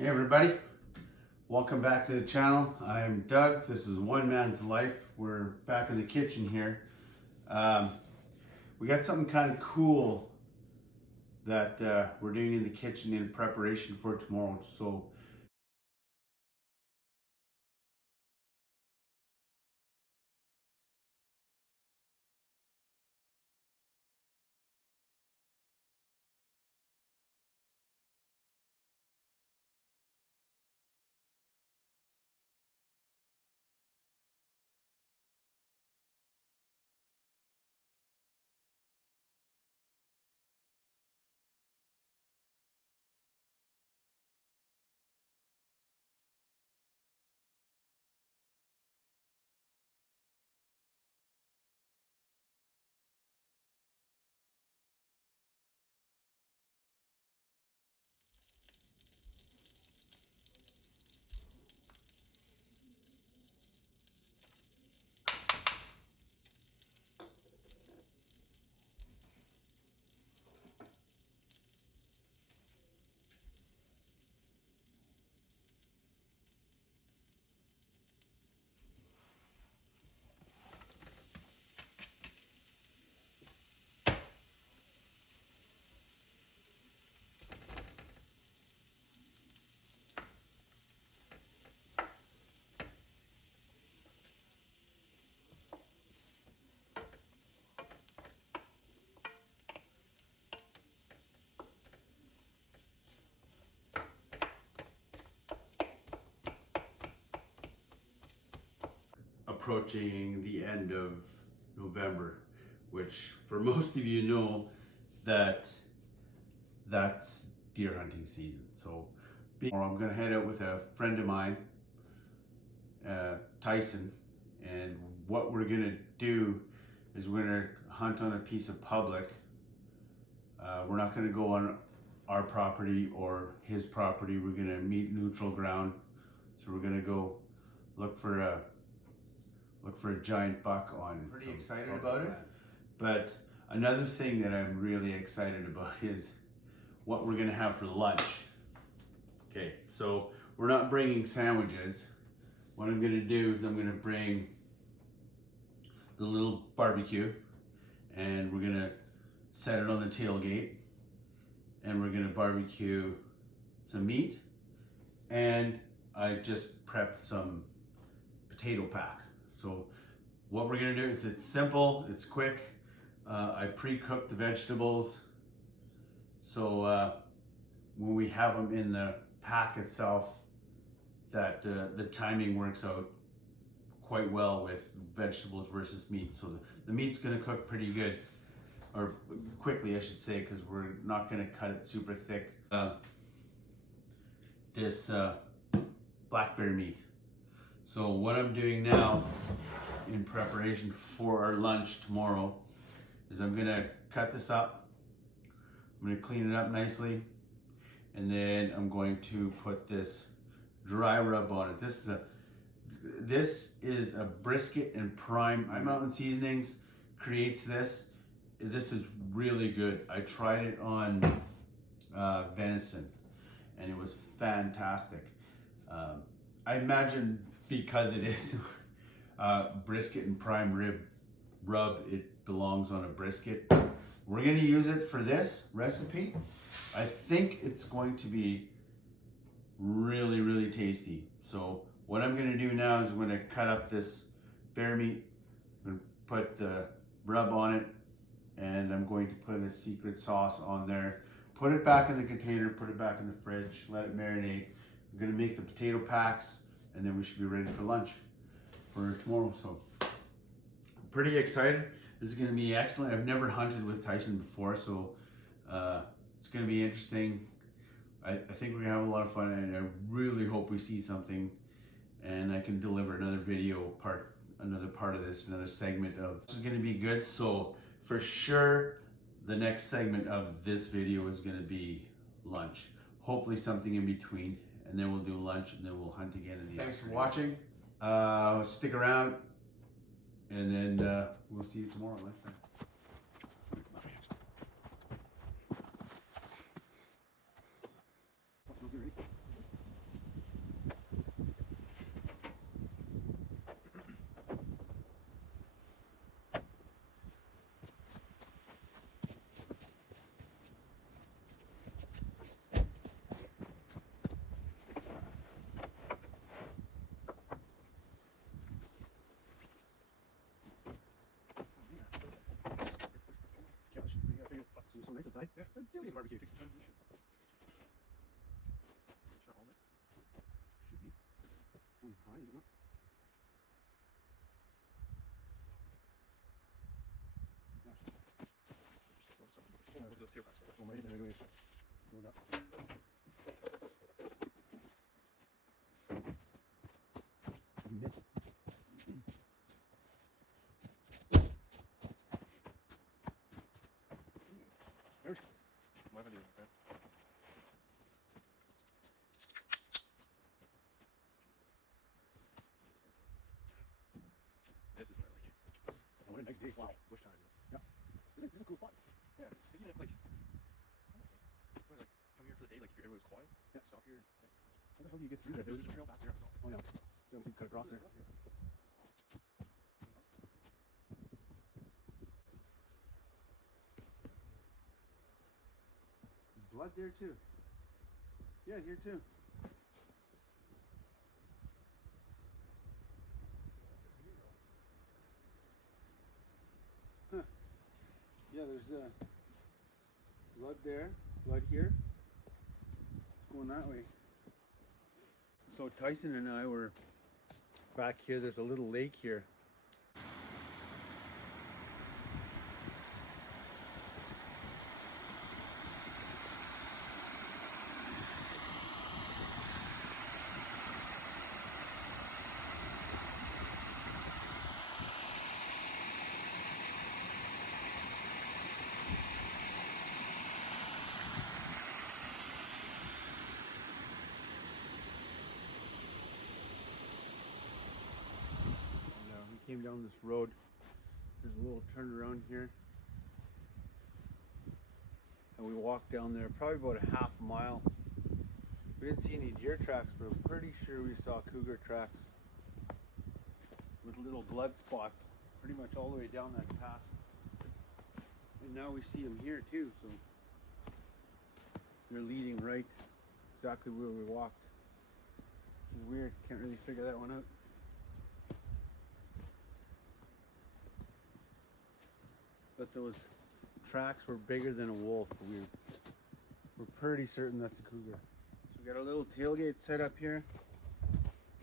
Hey everybody, welcome back to the channel. I'm Doug. This is One Man's Life. We're back in the kitchen here. We got something kind of cool that we're doing in the kitchen in preparation for tomorrow. So approaching the end of November, which for most of you know that's deer hunting season. So I'm gonna head out with a friend of mine, Tyson, and what we're gonna do is we're gonna hunt on a piece of public. We're not gonna go on our property or his property. We're gonna meet neutral ground. So we're gonna go look for a giant buck on. Pretty excited about it. But another thing that I'm really excited about is what we're gonna have for lunch. Okay, so we're not bringing sandwiches. What I'm gonna do is I'm gonna bring the little barbecue and we're gonna set it on the tailgate and we're gonna barbecue some meat, and I just prepped some potato pack. So what we're gonna do is it's simple, it's quick. I pre-cooked the vegetables, so when we have them in the pack itself, that the timing works out quite well with vegetables versus meat. So the meat's gonna cook pretty good, or quickly I should say, because we're not gonna cut it super thick. This black bear meat. So what I'm doing now in preparation for our lunch tomorrow is I'm gonna cut this up. I'm gonna clean it up nicely, and then I'm going to put this dry rub on it. This is a brisket and prime. Mountain Seasonings creates this. This is really good. I tried it on venison, and it was fantastic. I imagine because it is brisket and prime rib rub, it belongs on a brisket. We're gonna use it for this recipe. I think it's going to be really, really tasty. So what I'm gonna do now is I'm gonna cut up this bear meat, I'm gonna put the rub on it, and I'm going to put a secret sauce on there. Put it back in the container, put it back in the fridge, let it marinate. I'm gonna make the potato packs, and then we should be ready for lunch for tomorrow. So I'm pretty excited. This is gonna be excellent. I've never hunted with Tyson before, so it's gonna be interesting. I think we're gonna have a lot of fun, and I really hope we see something and I can deliver another another part of this, another segment of this is gonna be good. So for sure, the next segment of this video is gonna be lunch. Hopefully something in between, and then we'll do lunch, and then we'll hunt again in the afternoon. Thanks for watching. Stick around, and then we'll see you tomorrow. nice outside. Yeah. Do some barbecue. Should be. High, is it not? Oh, right there, anyways. Load up. Mitt. There's. My video, okay. This is what I like. Oh, what a nice day. Wow. Bush time. Yeah. This is a cool spot. Yeah. Even if like, come here for the day, like everyone's quiet. Yeah. Stop here. How the hell do you get through there? There's a trail back there. Oh, yeah. So we can cut across there. Blood there too. Yeah, here too. Huh. Yeah, there's blood there, blood here. It's going that way. So Tyson and I were back here. There's a little lake here. We came down this road. There's a little turnaround here. And we walked down there probably about a half mile. We didn't see any deer tracks, but I'm pretty sure we saw cougar tracks with little blood spots pretty much all the way down that path. And now we see them here too, so they're leading right exactly where we walked. It's weird, can't really figure that one out. But those tracks were bigger than a wolf. We're pretty certain that's a cougar. So we got our little tailgate set up here.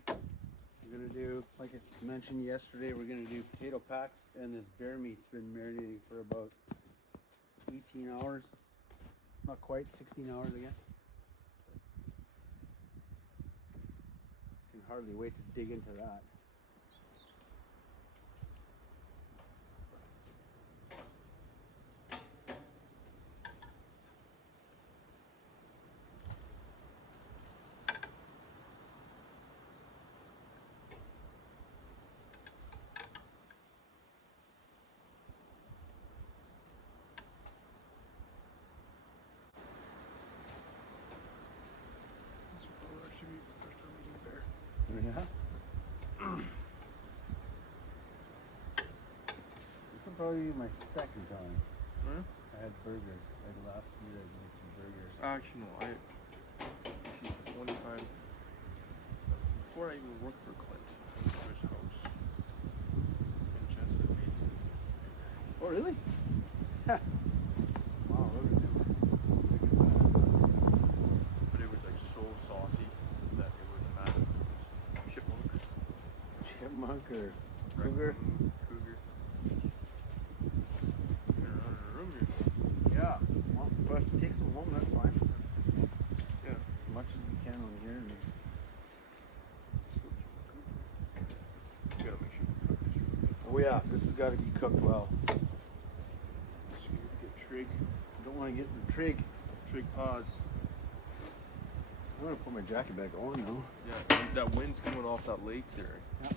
We're gonna do, like I mentioned yesterday, we're gonna do potato packs, and this bear meat's been marinating for about 18 hours. Not quite, 16 hours I guess. Can hardly wait to dig into that. Yeah. This will probably be my second time. Huh? I had burgers. Like last year I made some burgers. Actually, no. Actually, one time before I even worked for Clint, to his house in Chester, made some. Oh really? Wow, look at them. But it was like so saucy that it was a matter of chipmunk. Chipmunk or cougar? Cougar. You're running a room here. Yeah. Well, but take some home, that's fine. Yeah. As much as we can on here. And You gotta make sure you cook this really good. oh yeah, this has got to be cooked well. So you get trig. You don't want to get the trig. Trig paws. I'm going to put my jacket back on now. Yeah, and that wind's coming off that lake there. Yeah.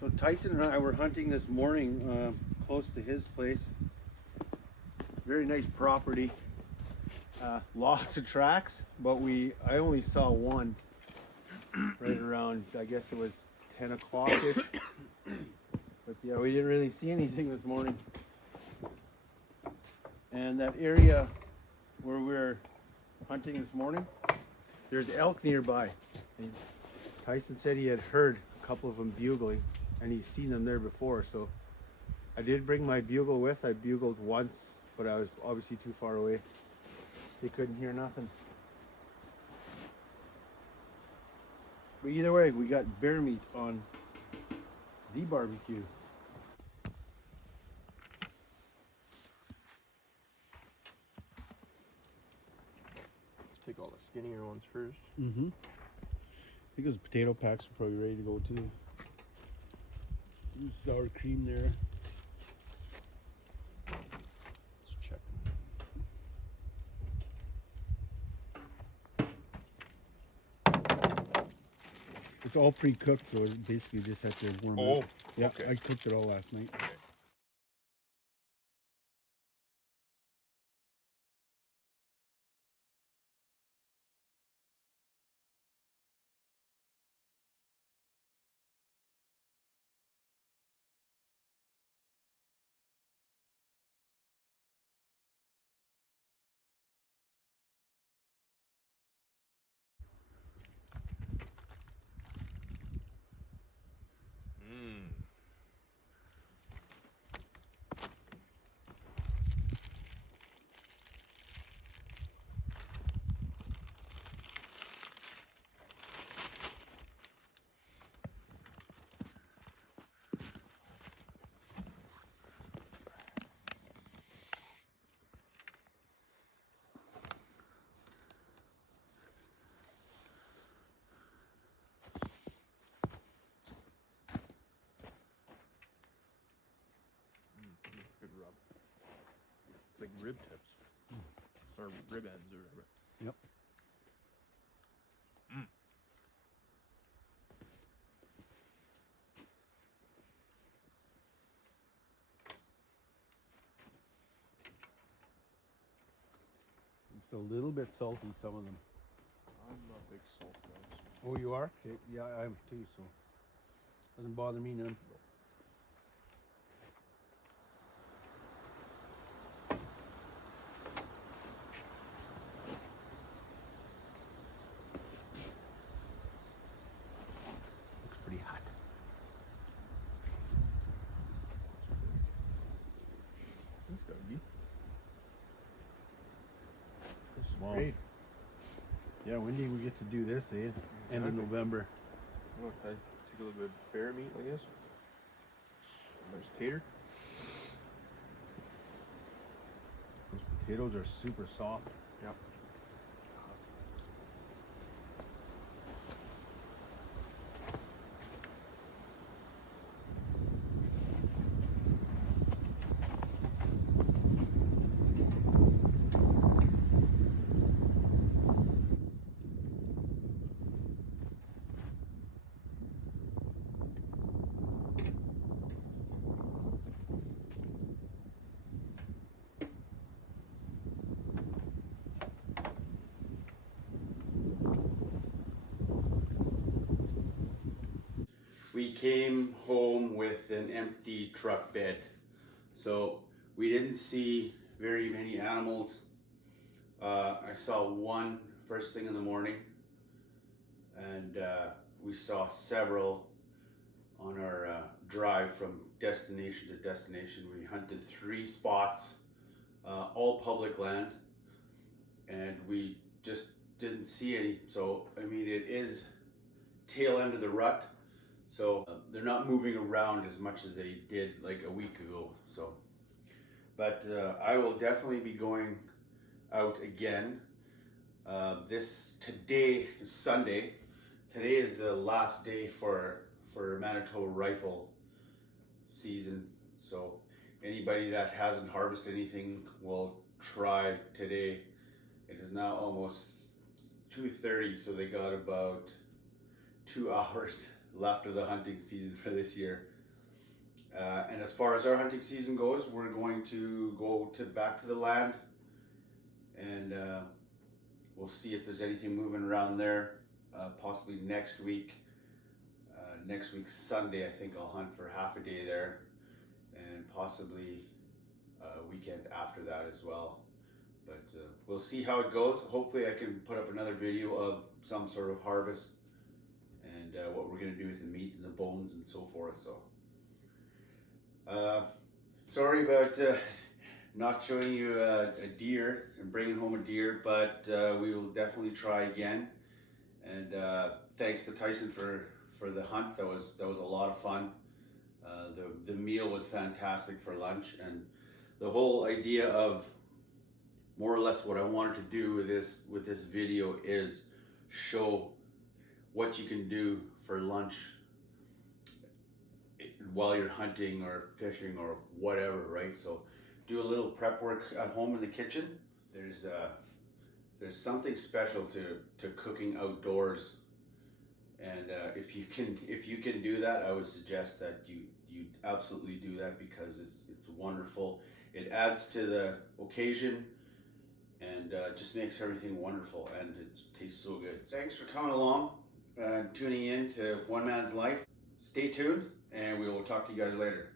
So Tyson and I were hunting this morning close to his place. Very nice property. Lots of tracks, but I only saw one right around, I guess it was 10 o'clock-ish. But yeah, we didn't really see anything this morning. And that area where we're hunting this morning, there's elk nearby. And Tyson said he had heard a couple of them bugling, and he's seen them there before. So I did bring my bugle with. I bugled once, but I was obviously too far away. They couldn't hear nothing. But either way, we got bear meat on the barbecue. Let's take all the skinnier ones first. Mm-hmm. I think those potato packs are probably ready to go too. Sour cream there. Let's check. It's all pre-cooked, so it basically just have to warm Oh, up. Yeah, okay. I cooked it all last night. Good rub. Like rib tips. Or rib ends or whatever. Yep. It's a little bit salty, some of them. I'm a big salt guy. Oh, you are? Okay. Yeah, I am too, so doesn't bother me none. Looks pretty hot. That's gotta be. This is Wow. great. Yeah, when do we get to do this, eh? End of Exactly. November. Look, I take a little bit of bear meat, I guess. There's tater. Those potatoes are super soft. Yep. We came home with an empty truck bed, so we didn't see very many animals. I saw one first thing in the morning, and we saw several on our drive from destination to destination. We hunted 3 spots, all public land, and we just didn't see any. So I mean, it is tail end of the rut. So they're not moving around as much as they did like a week ago. So, but I will definitely be going out again. Today is Sunday. Today is the last day for Manitoba rifle season. So anybody that hasn't harvested anything will try today. It is now almost 2:30, so they got about 2 hours left of the hunting season for this year. And as far as our hunting season goes, we're going to go back to the land, and we'll see if there's anything moving around there. Possibly next week. Next week Sunday, I think I'll hunt for half a day there, and possibly weekend after that as well. But we'll see how it goes. Hopefully I can put up another video of some sort of harvest and what we're going to do with the meat and the bones and so forth. So sorry about not showing you a deer and bringing home a deer, but we will definitely try again. And thanks to Tyson for the hunt. That was a lot of fun. The meal was fantastic for lunch, and the whole idea of more or less what I wanted to do with this video is show what you can do for lunch while you're hunting or fishing or whatever, right? So do a little prep work at home in the kitchen. There's something special to cooking outdoors, and if you can do that, I would suggest that you absolutely do that, because it's wonderful. It adds to the occasion and just makes everything wonderful, and it tastes so good. Thanks for coming along and tuning in to One Man's Life. Stay tuned, and we will talk to you guys later.